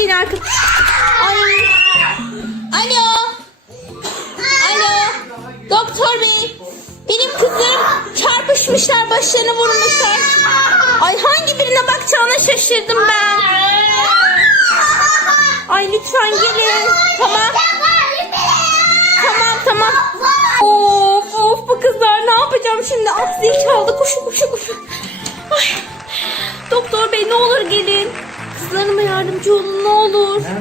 beni arka... Ay. Alo. Alo. Doktor bey. Benim kızım çarpışmışlar başlarını vurmuşlar. Ay hangi birine bakacağına şaşırdım ben. Ay lütfen gelin. Tamam. Tamam tamam. Of of bu kızlar ne yapacağım şimdi? At zil çaldı. Koşun koşun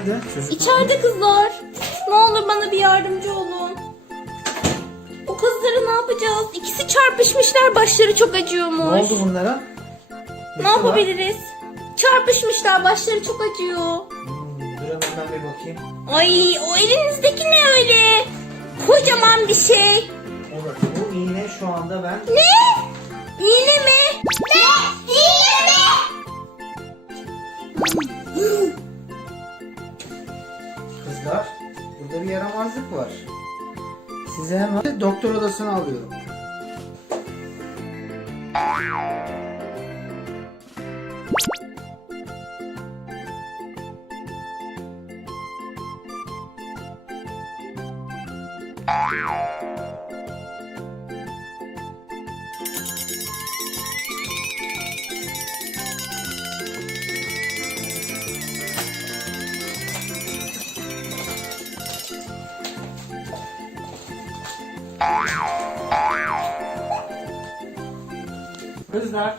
Nerede çocuk? İçeride kızlar. Ne olur bana bir yardımcı olun. O kızları ne yapacağız? İkisi çarpışmışlar başları çok Ne acıyormuş. oldu bunlara? Ne yapabiliriz? Çarpışmışlar başları çok acıyor. Hmm, dur hemen ben bir bakayım. Ay o elinizdeki ne öyle? Kocaman bir şey. Evet bu iğne şu anda ben Ne? İğne kızlar burada bir yaramazlık var. Size hemen doktor odasına alıyorum. Kızlar